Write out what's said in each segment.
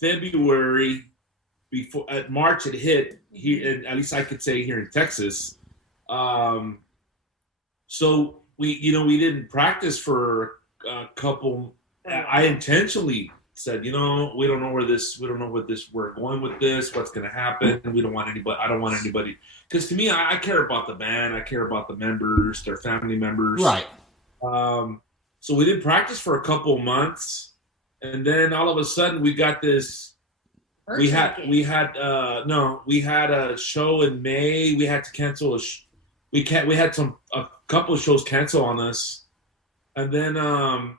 February, before at March it hit here, at least I could say here in Texas. Um, so we didn't practice for a couple. I intentionally said, we don't know we don't know what this, we're going with this, what's going to happen. We don't want anybody. I don't want anybody, because to me, I care about the band. I care about the members, their family members. Right. So we didn't practice for a couple months, and then all of a sudden we got this. We had a show in May. We had to cancel we had a couple of shows cancel on us, and then it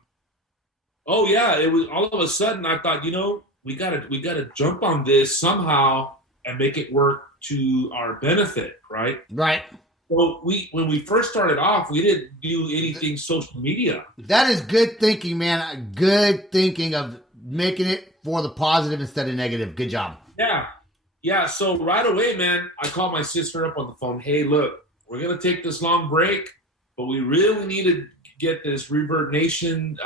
was all of a sudden I thought, we gotta jump on this somehow and make it work to our benefit, right? Right. Well, when we first started off, we didn't do anything social media. That is good thinking, man. Good thinking of making it for the positive instead of negative. Good job. Yeah. So right away, man, I called my sister up on the phone. Hey, look, we're gonna take this long break, but we really need to get this Reverb Nation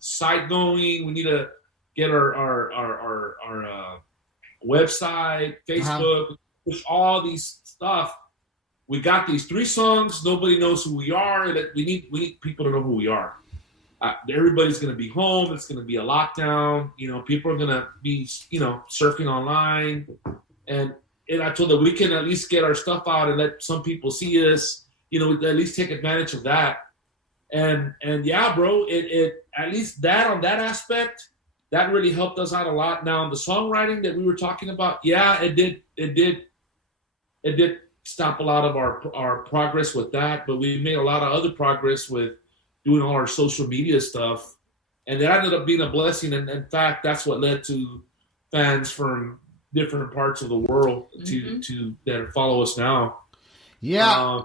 site going. We need to get our website, Facebook, push all these stuff. We got these 3 songs. Nobody knows who we are. We need people to know who we are. Everybody's going to be home. It's going to be a lockdown. People are going to be, surfing online. And I told them we can at least get our stuff out and let some people see us, at least take advantage of that. And yeah, bro, it at least that on that aspect, that really helped us out a lot. Now, the songwriting that we were talking about, yeah, it did stop a lot of our progress with that, but we made a lot of other progress with doing all our social media stuff, and that ended up being a blessing. And in fact, that's what led to fans from different parts of the world to that follow us now. Yeah.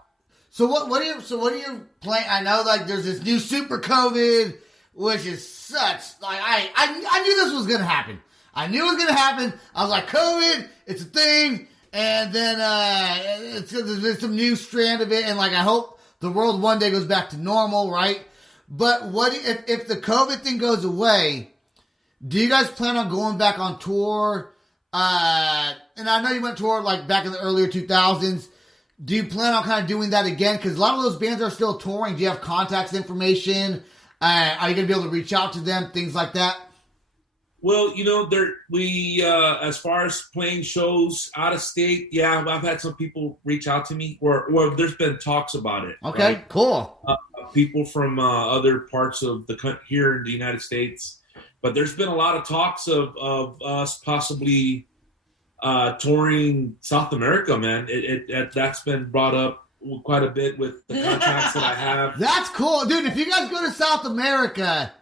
So what are you playing? I know there's this new Super COVID, which is such I knew this was gonna happen. I knew it was gonna happen. I was like, COVID, it's a thing. And then there's some new strand of it, and I hope the world one day goes back to normal, right? But what if the COVID thing goes away? Do you guys plan on going back on tour? And I know you went tour back in the earlier 2000s. Do you plan on kind of doing that again? Because a lot of those bands are still touring. Do you have contacts information? Are you going to be able to reach out to them? Things like that. Well, as far as playing shows out of state, yeah, I've had some people reach out to me, or there's been talks about it. Okay, right? Cool. People from other parts of the country here in the United States, but there's been a lot of talks of us possibly touring South America, man. That's been brought up quite a bit with the contacts that I have. That's cool, dude. If you guys go to South America,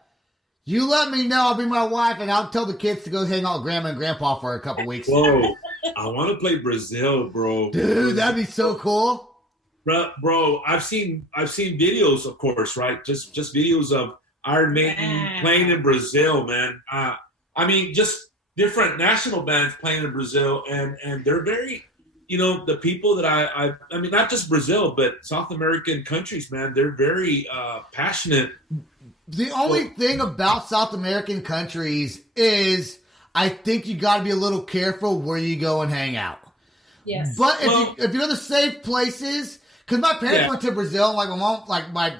you let me know. I'll bring my wife, and I'll tell the kids to go hang out with Grandma and Grandpa for a couple weeks. Whoa, I want to play Brazil, bro. Dude, that'd be so cool. Bro, I've seen videos, of course, right? Just videos of Iron Maiden playing in Brazil, man. I mean, just different national bands playing in Brazil, and they're very, the people that I mean, not just Brazil, but South American countries, man. They're very passionate. The only thing about South American countries is I think you got to be a little careful where you go and hang out. Yes. But if you go to safe places, because my parents went to Brazil, my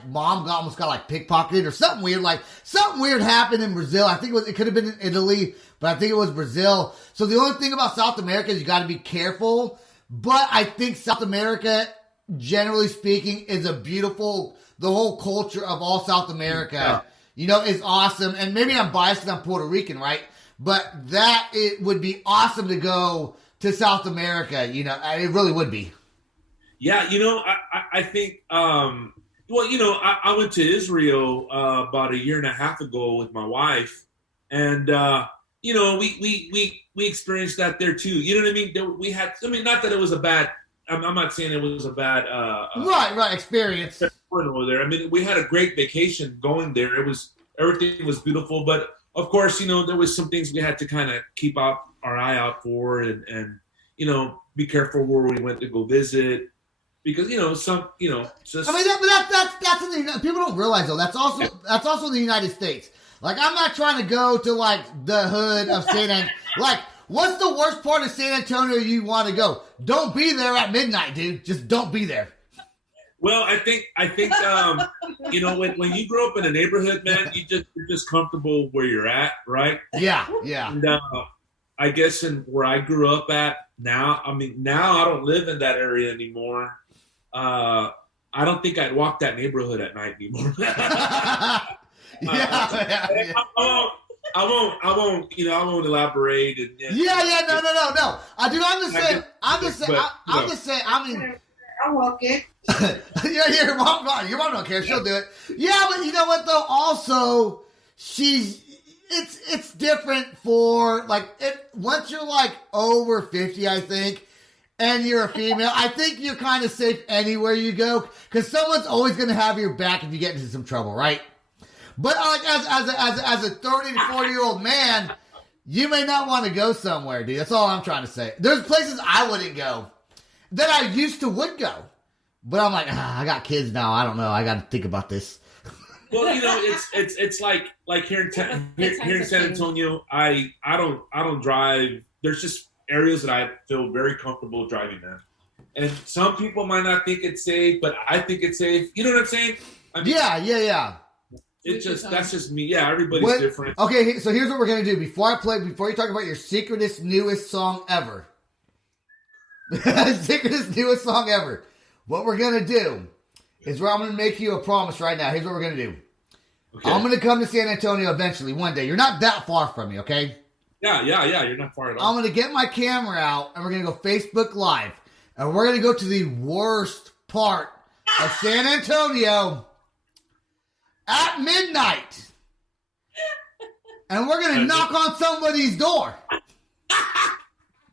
mom almost got pickpocketed or something weird. Something weird happened in Brazil. I think it could have been in Italy, but I think it was Brazil. So the only thing about South America is you got to be careful. But I think South America, generally speaking, is the whole culture of all South America, is awesome. And maybe I'm biased because I'm Puerto Rican, right? But it would be awesome to go to South America. It really would be. Yeah, I think, I went to Israel about a year and a half ago with my wife. And, we experienced that there too. You know what I mean? We had, not that it was a bad, I'm not saying it was a bad right experience over there. I mean, we had a great vacation going there. Everything was beautiful, but of course, there was some things we had to kind of keep our eye out for, and be careful where we went to go visit, because that's something people don't realize though. That's also in the United States. Like, I'm not trying to go to, like, the hood of San Antonio. Like, what's the worst part of San Antonio you want to go? Don't be there at midnight, dude. Just don't be there. Well, I think you know, when you grow up in a neighborhood, man, you're just comfortable where you're at, right? Yeah. And I guess where I grew up at now, I don't live in that area anymore. I don't think I'd walk that neighborhood at night anymore. Yeah. I won't elaborate. No. I'm just saying. I mean, I'll walk it. yeah, your mom don't care. She'll do it. Yeah, but you know what though? Also, it's different for like once you're like over 50, I think, and you're a female. I think you're kind of safe anywhere you go because someone's always going to have your back if you get into some trouble, right? But like as a 30 to 40-year-old man, you may not want to go somewhere, dude. That's all I'm trying to say. There's places I wouldn't go that I used to would go. But I'm like, I got kids now. I don't know. I got to think about this. Well, you know, it's like here in San Antonio, I don't drive. There's just areas that I feel very comfortable driving in. And some people might not think it's safe, but I think it's safe. You know what I'm saying? I mean, yeah. That's just me. Yeah, everybody's different. Okay, so here's what we're gonna do. Before you talk about your secretest, newest song ever. Secretest, newest song ever. What we're going to do is I'm going to make you a promise right now. Here's what we're going to do. Okay. I'm going to come to San Antonio eventually one day. You're not that far from me, okay? Yeah. You're not far at all. I'm going to get my camera out, and we're going to go Facebook Live. And we're going to go to the worst part of San Antonio at midnight. And we're going to knock on somebody's door.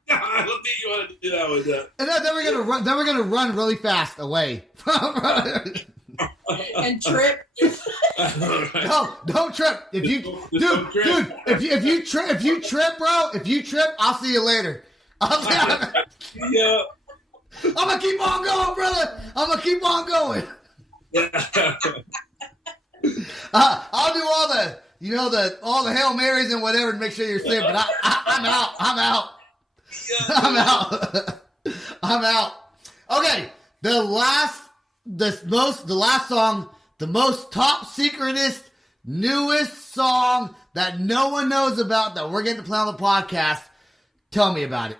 I don't think you want to do that with that. And then we're gonna run really fast away and trip. No, don't trip. If you trip, bro, I'll see you later. Yeah. I'm gonna keep on going, brother. I'm gonna keep on going. I'll do all the Hail Marys and whatever to make sure you're safe. But I'm out. I'm out. Okay, the last song, the most top secretest, newest song that no one knows about that we're getting to play on the podcast. Tell me about it.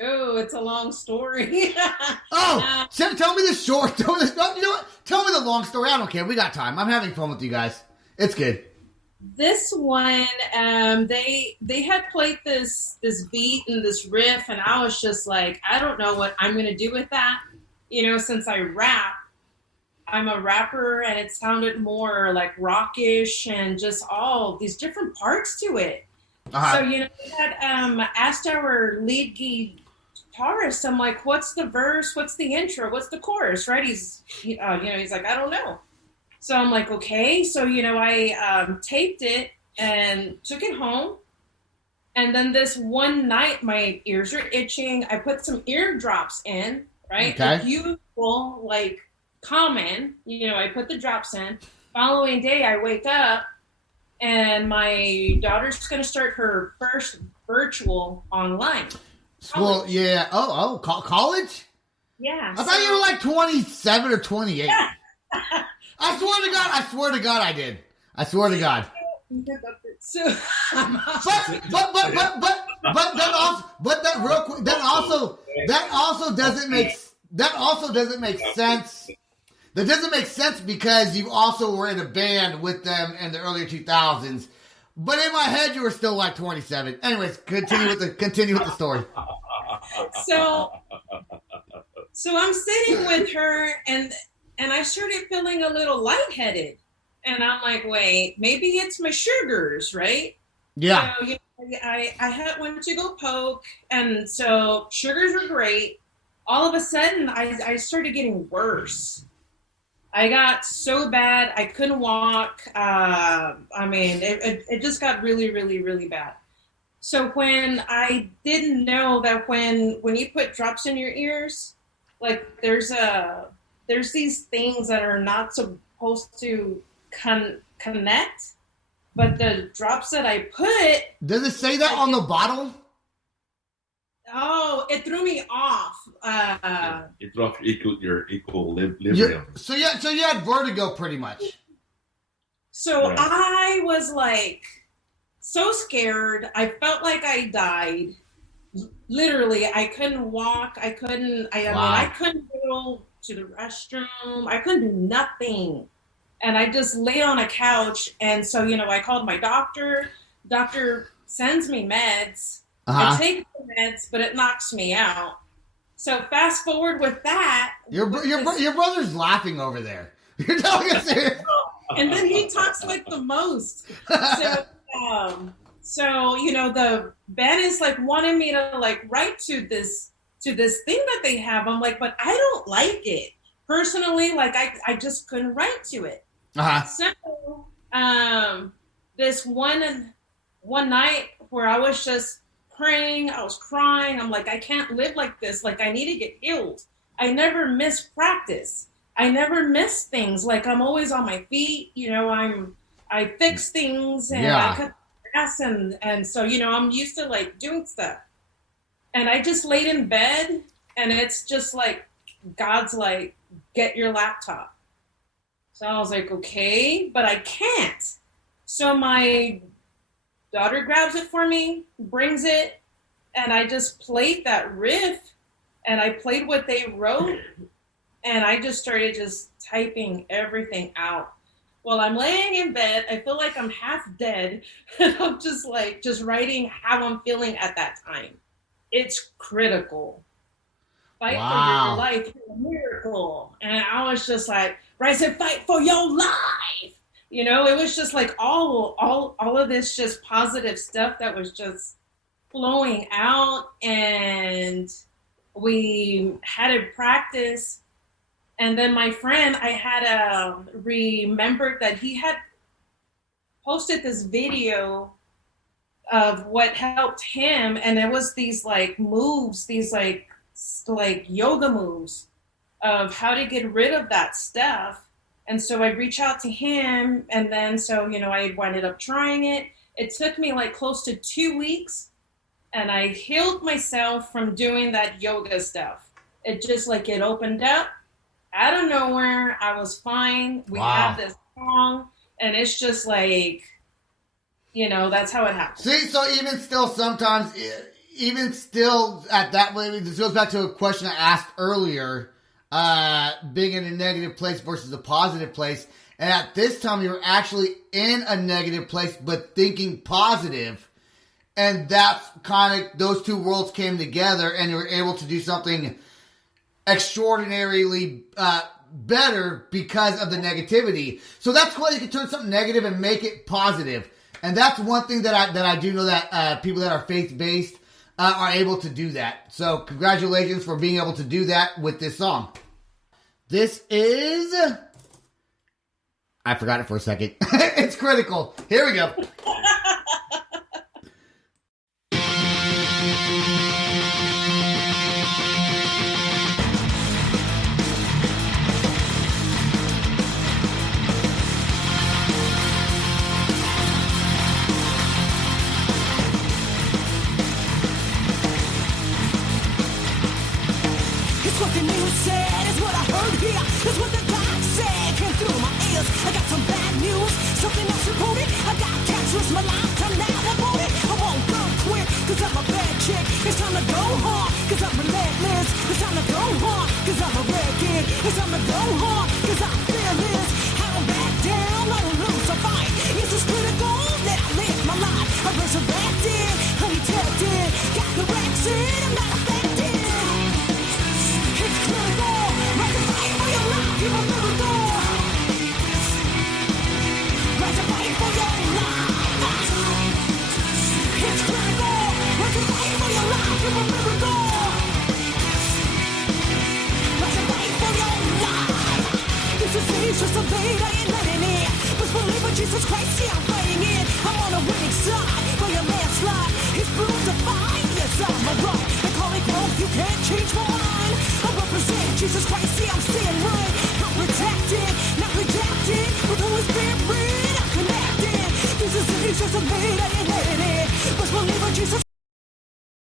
Oh, it's a long story. Tell me the short. You know what? Tell me the long story. I don't care. We got time. I'm having fun with you guys. It's good. This one, they had played this beat and this riff, and I was just like, I don't know what I'm gonna do with that. You know, since I rap, I'm a rapper, and it sounded more like rockish and just all these different parts to it. Uh-huh. So, you know, we had asked our lead guitarist, I'm like, what's the verse? What's the intro? What's the chorus? Right? He's like, I don't know. So I'm like, okay. So, you know, I taped it and took it home. And then this one night, my ears are itching. I put some eardrops in, right? Okay. Like usual, like common, you know, I put the drops in. Following day, I wake up and my daughter's going to start her first virtual online. Well, yeah. College? Yeah. I thought you were like 27 or 28. I swear to God, I did. I swear to God. So, that also doesn't make sense. That doesn't make sense because you also were in a band with them in the earlier 2000s. But in my head, you were still like 27. Anyways, continue with the story. So I'm sitting with her and I started feeling a little lightheaded. And I'm like, wait, maybe it's my sugars, right? Yeah. So, I went to go poke, and so sugars were great. All of a sudden, I started getting worse. I got so bad, I couldn't walk. It just got really, really, really bad. So when I didn't know that when you put drops in your ears, like there's these things that are not supposed to connect, But the drops that I put, does it say that on the bottle? Oh, it threw me off. It threw off your equilibrium. So you had vertigo pretty much. So Yeah. I was like so scared. I felt like I died. Literally, I couldn't walk. I mean, I couldn't go to the restroom. I couldn't do nothing. And I just lay on a couch. And so, I called my doctor. Doctor sends me meds. I take the meds, but it knocks me out. So fast forward with that. Your brother's laughing over there. You're telling us here. And then he talks like the most. So, the band is like wanting me to like write to this thing that they have. I'm like, but I don't like it personally. Like I just couldn't write to it. So, this one night where I was just praying, I was crying. I'm like, I can't live like this. Like, I need to get healed. I never miss practice. I never miss things. Like, I'm always on my feet. I fix things and I cut grass and so, I'm used to like doing stuff. And I just laid in bed and it's just like, God's like, get your laptop. So I was like, okay, but I can't. So my daughter grabs it for me, brings it, and I just played that riff, and I played what they wrote, and I just started just typing everything out. While I'm laying in bed, I feel like I'm half dead, and I'm just writing how I'm feeling at that time. It's critical. Fight for your life, you're a miracle. And I was just like, rise and fight for your life. It was just like all of this just positive stuff that was just flowing out, and we had to practice. And then my friend, I had remembered that he had posted this video of what helped him, and it was these like moves, these like yoga moves of how to get rid of that stuff. And so I reached out to him, and then I ended up trying it. It took me like close to 2 weeks, and I healed myself from doing that yoga stuff. It just like it opened up out of nowhere. I was fine. We have this song, and it's just like, that's how it happens. See, so even still sometimes, at that way, this goes back to a question I asked earlier. Being in a negative place versus a positive place. And at this time, you're actually in a negative place, but thinking positive. And that's kind of, those two worlds came together and you were able to do something extraordinarily better because of the negativity. So that's why you can turn something negative and make it positive. And that's one thing that I do know that people that are faith-based are able to do that. So congratulations for being able to do that with this song. This is... I forgot it for a second. It's Critical. Here we go. It's what the news said, it's what I heard here, it's what the doc said, came through my ears. I got some bad news, something else reported. I got cancerous, my lifetime now aborted.